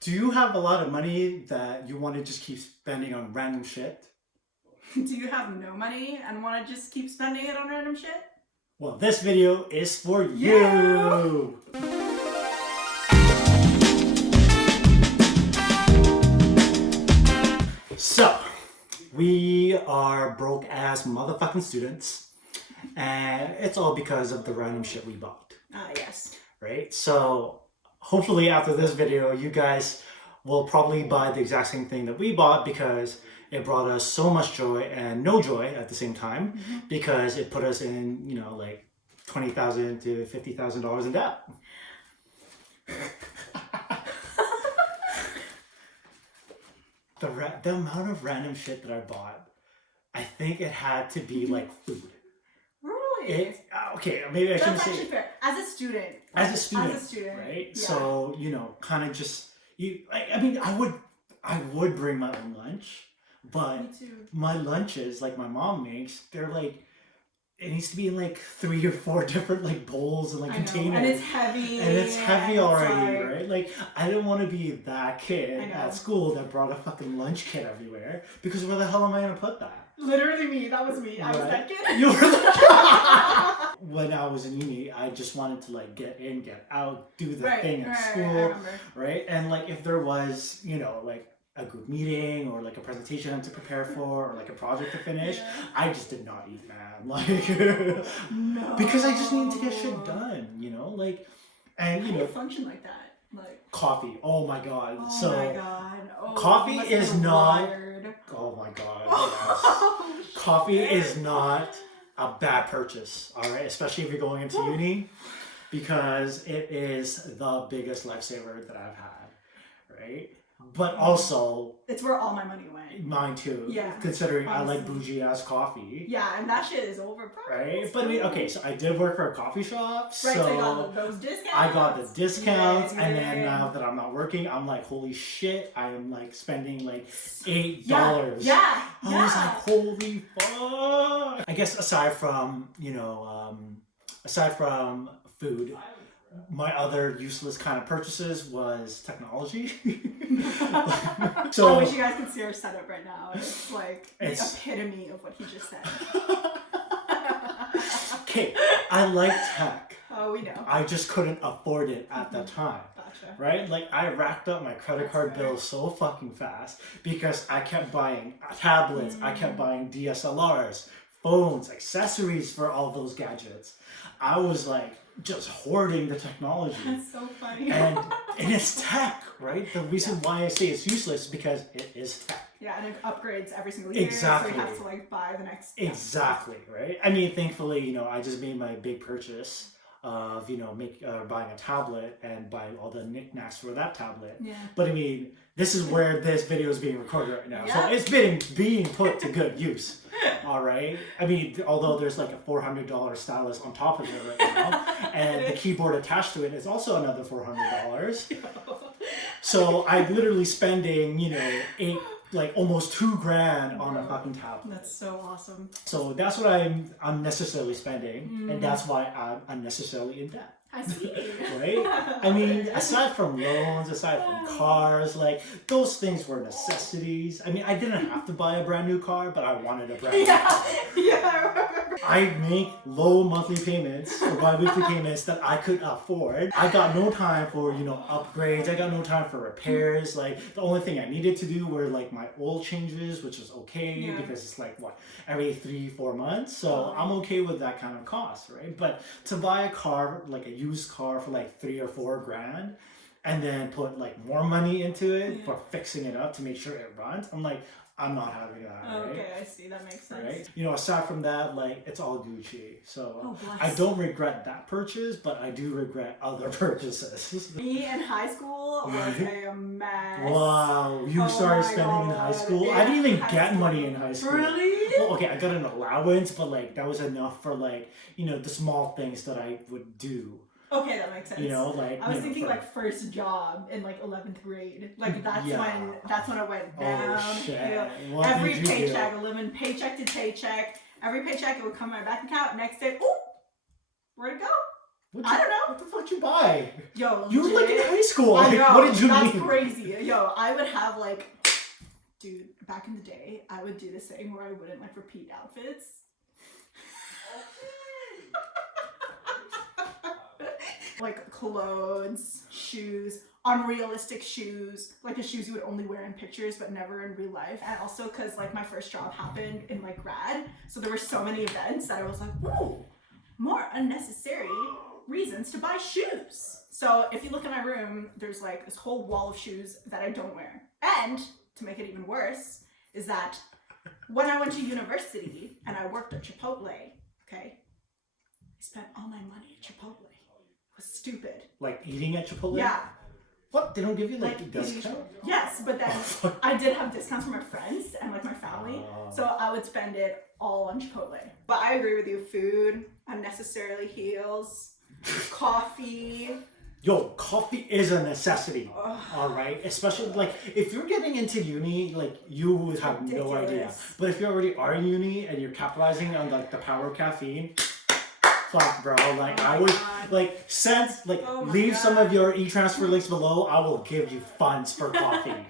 Do you have a lot of money that you want to just keep spending on random shit? Do you have no money and want to just keep spending it on random shit? Well, this video is for you! So, we are broke ass motherfucking students, and it's all because of the random shit we bought. Yes. Right? So, hopefully after this video, you guys will probably buy the exact same thing that we bought because it brought us so much joy and no joy at the same time because it put us in, you know, like $20,000 to $50,000 in debt. The amount of random shit that I bought, I think it had to be like food. Really? Okay, maybe I shouldn't That's say. actually fair. As a student. As a student, right? Yeah. So, you know, kind of just I mean, I would bring my own lunch, but Me too. my lunches, like my mom makes, they're like, it needs to be in like 3 or 4 different like bowls and like containers. And it's heavy. And it's heavy already, like... right? Like, I didn't want to be that kid I know. at school that brought a fucking lunch kit everywhere, because where the hell am I going to put that? Literally me. That was me. I was Right? that kid. You were the When I was in uni, I just wanted to like get in, get out, do the thing at school, I remember. right? And like if there was, you know, like a group meeting or like a presentation I had to prepare for or like a project to finish, Yeah. I just did not eat, man. Like, No. because I just needed to get shit done, you know, like, and How you do know, you function like that? Like. coffee. Oh my god. Oh So my god. Oh, coffee you must is have been not- wired. oh my god. Yes. Oh, Coffee shit. is not a bad purchase, all right? Especially if you're going into uni, because it is the biggest lifesaver that I've had, right? But also, It's where all my money went. mine too, Yeah, considering honestly. I like bougie ass coffee, Yeah, and that shit is overpriced. right? But I mean, okay, so I did work for a coffee shop, Right, so so you got those discounts. I got the discounts, Yeah, and then yeah. now that I'm not working, I'm like, holy shit, I am like spending like $8. Yeah, I was like, holy fuck! I guess aside from, you know, aside from food, my other useless kind of purchases was technology. I wish you guys could see our setup right now. It's like the It's- epitome of what he just said. Okay, I like tech. Oh, we know. I just couldn't afford it at the time. Gotcha. Right? Like, I racked up my credit That's card fair. bills so fucking fast because I kept buying tablets, I kept buying DSLRs, phones, accessories for all those gadgets. I was like just hoarding the technology. That's so funny. And it's tech, right? The reason why I say it's useless is because it is tech. Yeah, and it upgrades every single year. Exactly. So you have to like buy the next. Exactly, right? I mean, thankfully, you know, I just made my big purchase of, you know, buying a tablet and buying all the knickknacks for that tablet. Yeah. But I mean, this is where this video is being recorded right now. So Yeah. it's being put to good use. All right. I mean, although there's like a $400 stylus on top of it right now, and the keyboard attached to it is also another $400. So I'm literally spending, you know, almost $2,000 on a fucking tablet. That's so awesome. So that's what I'm unnecessarily spending, and that's why I'm unnecessarily in debt. I see. Right? I mean, aside from loans, aside from cars, like, those things were necessities. I mean, I didn't have to buy a brand new car, but I wanted a brand new car. Yeah, I remember. I make low monthly payments or bi-weekly payments that I could afford. I got no time for, you know, upgrades. I got no time for repairs. Like, the only thing I needed to do were like my oil changes, which was okay because it's like, what, every 3-4 months. So I'm okay with that kind of cost, right? But to buy a car, like a used car for like $3 or $4,000, and then put like more money into it for fixing it up to make sure it runs, I'm like, I'm not having that. Right? Okay, I see. That makes sense. Right? You know, aside from that, like, it's all Gucci. So Oh, bless. I don't regret that purchase, but I do regret other purchases. Me in high school was a mess. Wow, you Oh started my spending in high God. school? I Yeah, didn't even high get school. money in high school. Really? Well, okay, I got an allowance, but like that was enough for like, you know, the small things that I would do. Okay, that makes sense. You know, like, I was you know, thinking for- like first job in like 11th grade. Like that's Yeah. when it went down. Oh shit. You know, What every did you do? paycheck, living paycheck to paycheck. Every paycheck it would come in my bank account. Next day, oh, where'd it go? I don't know. What the fuck you buy? Yo, You were like in legit. high school. I Like, know. what did you That's mean? crazy. Yo, I would have like, dude, back in the day, I would do this thing where I wouldn't like repeat outfits. Like clothes, shoes, unrealistic shoes, like the shoes you would only wear in pictures but never in real life. And also because like my first job happened in like grad, so there were so many events that I was like, ooh, more unnecessary reasons to buy shoes. So if you look in my room, there's like this whole wall of shoes that I don't wear. And to make it even worse is that when I went to university and I worked at Chipotle, okay, I spent all my money at Chipotle. It was stupid. Like eating at Chipotle? Yeah. What? They don't give you like a eating discount? Yes, but then I did have discounts for my friends and like my family. So I would spend it all on Chipotle. But I agree with you. Food unnecessarily heals. Coffee. Yo, coffee is a necessity. Ugh. All right, especially like if you're getting into uni, like you would have no idea. Ridiculous. But if you already are in uni and you're capitalizing on like the power of caffeine, fuck, bro. Like Oh I my would God. like send like Oh my leave some God. of your e-transfer links below. I will give you funds for coffee.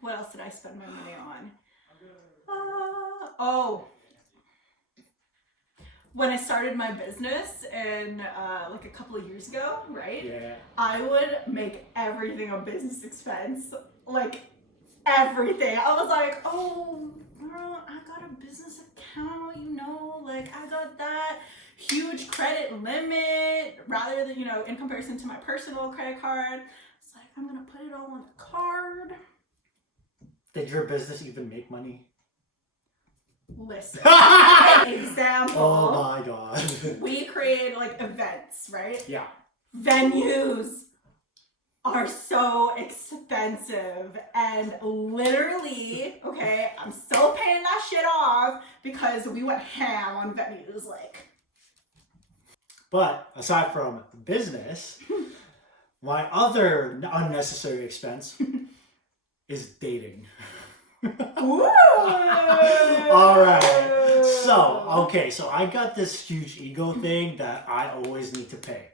What else did I spend my money on? Oh. When I started my business in like a couple of years ago, right? Yeah. I would make everything a business expense. Like everything. I was like, oh, girl, I got a business account, you know, like I got that huge credit limit rather than, you know, in comparison to my personal credit card. It's like, I'm gonna put it all on the card. Did your business even make money? Listen. Example. Oh my god. We create like events, right? Yeah. Venues are so expensive and literally, okay, I'm still paying that shit off because we went ham on venues, like. But aside from business, my other unnecessary expense is dating. Ooh. All right. So I got this huge ego thing that I always need to pay.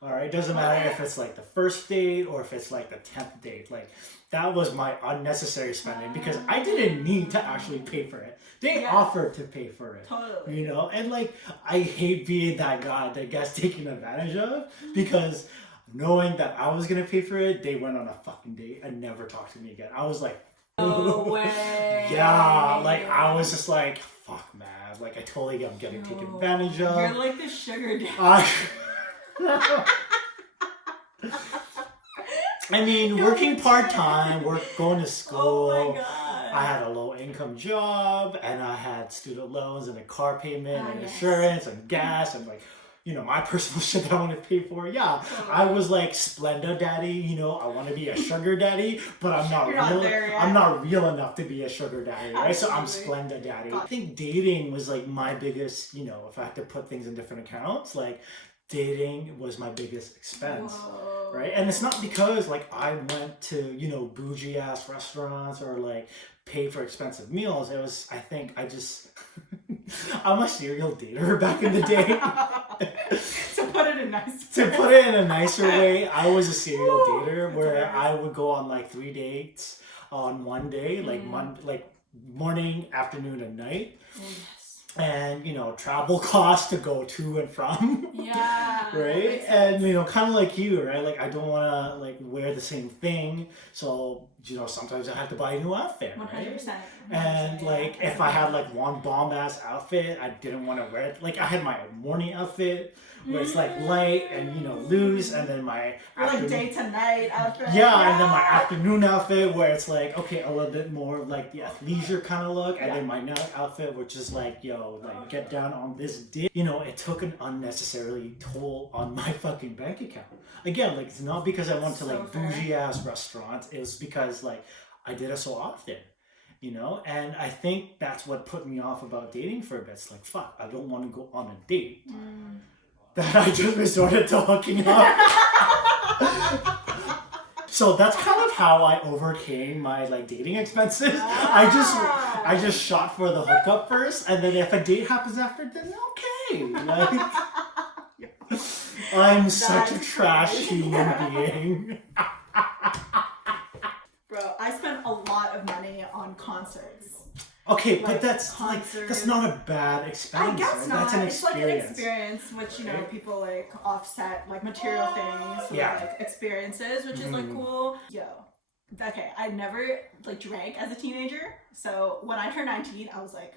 All right. It doesn't matter if it's like the first date or if it's like the 10th date. Like that was my unnecessary spending because I didn't need to actually pay for it. They offered to pay for it. Totally. You know, and like I hate being that guy that gets taken advantage of because knowing that I was gonna pay for it, they went on a fucking date and never talked to me again. I was like, no way. Yeah, like I was just like, fuck, man. Like I totally am getting taken advantage of. You're like the sugar daddy. I mean, working part-time, going to school. Oh my god. I had a low-income job, and I had student loans and a car payment and yes. insurance and gas and like, you know, my personal shit that I want to pay for. Yeah, I was like Splenda daddy. You know, I want to be a sugar daddy, but I'm not You're real. not there yet. I'm not real enough to be a sugar daddy, right? So I'm Absolutely. Splenda daddy. I think dating was like my biggest. You know, if I had to put things in different accounts, like dating was my biggest expense. Whoa. Right? And it's not because like I went to, you know, bougie ass restaurants or like pay for expensive meals. It was, I think I just I'm a serial dater back in the day. To put it in nice To put it in a nicer way, I was a serial dater where I would go on like 3 dates on one day, like like morning, afternoon, and night. Oh, yes. And you know, travel costs to go to and from. Yeah. Right? And you know, kind of like you, right? Like I don't want to like wear the same thing, so you know, sometimes I have to buy a new outfit, right? 100%. And like if I had like one bomb ass outfit, I didn't want to wear it. Like I had my morning outfit where it's like light and you know loose, and then my like day to night outfit. yeah, and then my afternoon outfit where it's like okay, a little bit more of like the athleisure kind of look, and then my night outfit which is like yo, like get down on this dick. You know, it took an unnecessarily toll on my fucking bank account. Again, like it's not because I went to like bougie ass restaurants. It was because like I did it so often. You know, and I think that's what put me off about dating for a bit. It's like fuck, I don't want to go on a date. That I just resorted to hooking up. So that's kind of how I overcame my like dating expenses. I just shot for the hookup first, and then if a date happens after, then okay. Like, I'm such a That's trash funny. human being. Bro, I spent a lot of money on concerts. Okay, Like, but that's concerts. not a bad expense. I guess right? not. That's an It's like an experience. experience, which, you know, Right? people like offset like material things with Yeah. like experiences, which is like Mhm. cool. Yo, okay, I never like drank as a teenager, so when I turned 19, I was like,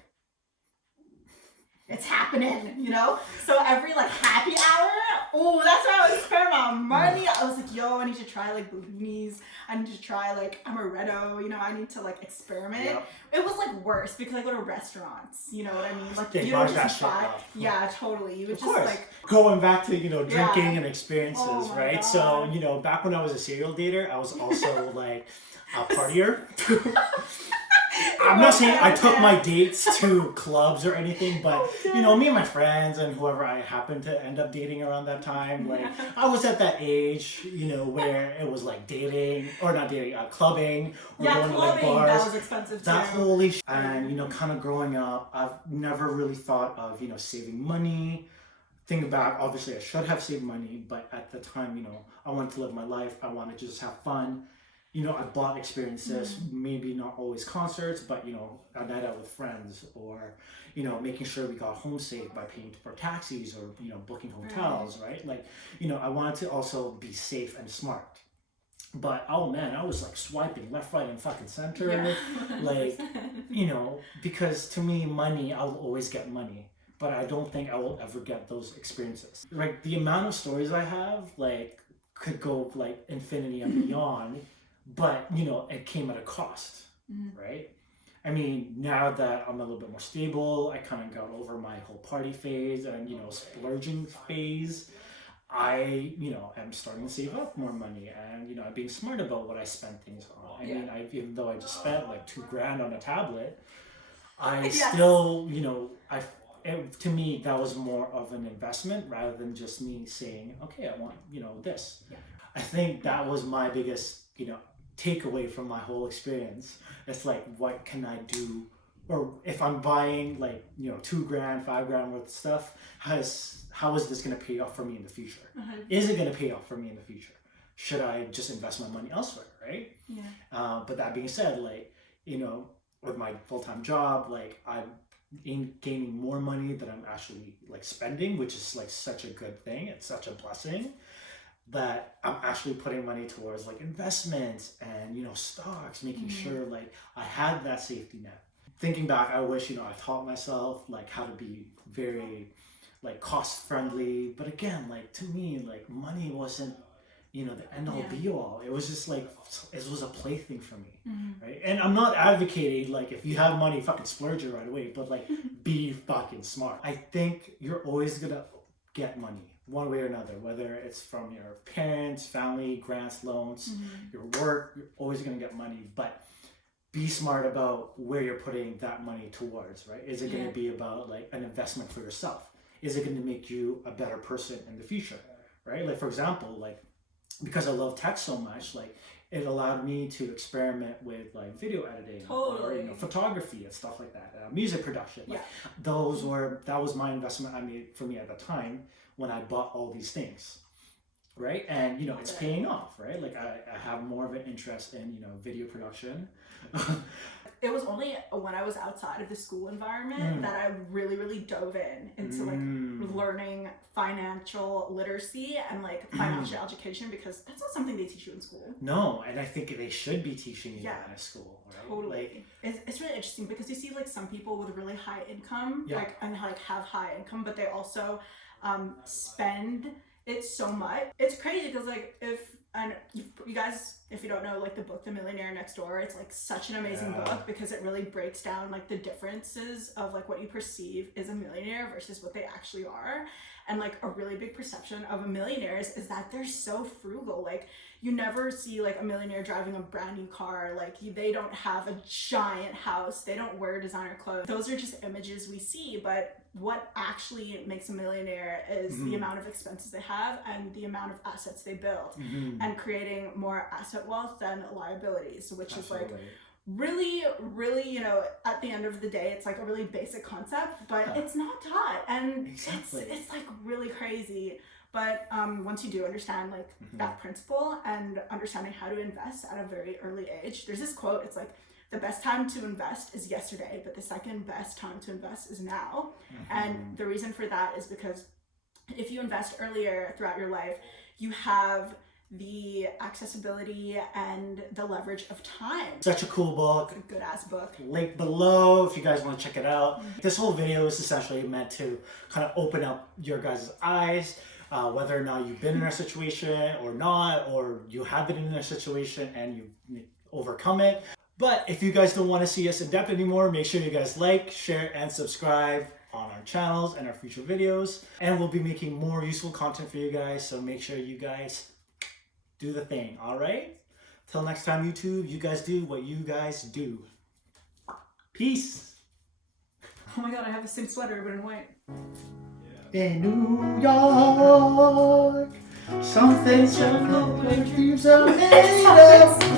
it's happening, you know? So every like happy hour, oh, that's where I would spend my money. I was like, yo, I need to try like blinis. I need to try like amaretto, you know, I need to like experiment. Yep. It was like worse because I go to restaurants, you know what I mean? Like They you don't buzz that just shit buy. up. Yeah, totally. You would Of just course. like Going back to, drinking Yeah. and experiences, Oh my right? God. So, back when I was a serial dater, I was also like a partier. I'm not saying I took my dates to clubs or anything, but me and my friends and whoever I happened to end up dating around that time, like I was at that age, where it was like dating or not dating, clubbing or yeah, going to like clubbing, bars. that was expensive too. That holy sh- and kind of growing up, I've never really thought of saving money. Thinking back, obviously I should have saved money, but at the time, I wanted to live my life. I wanted to just have fun. I bought experiences, maybe not always concerts, but a night out with friends, or making sure we got home safe by paying for taxis or booking hotels, right? Like I wanted to also be safe and smart. But oh man, I was like swiping left, right, and fucking center. Yeah. Like, because to me, money, I'll always get money. But I don't think I will ever get those experiences. Like the amount of stories I have, like, could go like infinity and beyond. But it came at a cost, right? I mean, now that I'm a little bit more stable, I kind of got over my whole party phase and splurging phase. I, am starting to save up more money, and I'm being smart about what I spend things on. I mean, even though I just spent like $2,000 on a tablet, I still, to me that was more of an investment rather than just me saying, okay, I want, this. Yeah. I think that was my biggest, takeaway from my whole experience. It's like, what can I do? Or if I'm buying like, $2,000, $5,000 worth of stuff, how is this going to pay off for me in the future? Is it going to pay off for me in the future? Should I just invest my money elsewhere, right? Yeah. But that being said, like, with my full-time job, like I'm gaining more money than I'm actually like spending, which is like such a good thing. It's such a blessing that I'm actually putting money towards like investments and stocks, making sure like I had that safety net. Thinking back, I wish I taught myself like how to be very like cost friendly. But again, like to me, like money wasn't the end all be all. It was just like it was a plaything for me, right? And I'm not advocating like if you have money, fucking splurge it right away, but like be fucking smart. I think you're always gonna get money one way or another, whether it's from your parents, family, grants, loans, your work. You're always gonna get money, but be smart about where you're putting that money towards, right? Is it going to be about like an investment for yourself? Is it going to make you a better person in the future, right? Like for example, like because I love tech so much, like it allowed me to experiment with like video editing or photography and stuff like that, music production. Like, that was my investment I made for me at the time when I bought all these things. Right, and it's paying off, right? Like I have more of an interest in video production. It was only when I was outside of the school environment that I really dove into like learning financial literacy and like financial education, because that's not something they teach you in school. No, and I think they should be teaching you that in school, right? Totally. Like, it's really interesting because you see like some people with really high income, like and like have high income, but they also spend it so much. It's crazy because like you guys, if you don't know like the book The Millionaire Next Door, it's like such an amazing book because it really breaks down like the differences of like what you perceive is a millionaire versus what they actually are. And like a really big perception of a millionaire is that they're so frugal. Like you never see like a millionaire driving a brand new car. Like they don't have a giant house. They don't wear designer clothes. Those are just images we see. But what actually makes a millionaire is the amount of expenses they have and the amount of assets they build, and creating more asset wealth than liabilities, which is like really at the end of the day it's like a really basic concept, but it's not taught, and it's like really crazy. But once you do understand like that principle and understanding how to invest at a very early age, there's this quote, it's like, the best time to invest is yesterday, but the second best time to invest is now. And the reason for that is because if you invest earlier throughout your life, you have the accessibility and the leverage of time. Such a cool book. It's a good ass book. Link below if you guys want to check it out. This whole video is essentially meant to kind of open up your guys' eyes, whether or not you've been in a situation or not, or you have been in a situation and you've overcome it. But if you guys don't want to see us in depth anymore, make sure you guys like, share, and subscribe on our channels and our future videos. And we'll be making more useful content for you guys, so make sure you guys do the thing, all right? Till next time, YouTube, you guys do what you guys do. Peace. Oh my god, I have the same sweater, but in white. In New York, something so cold, dreams are made of.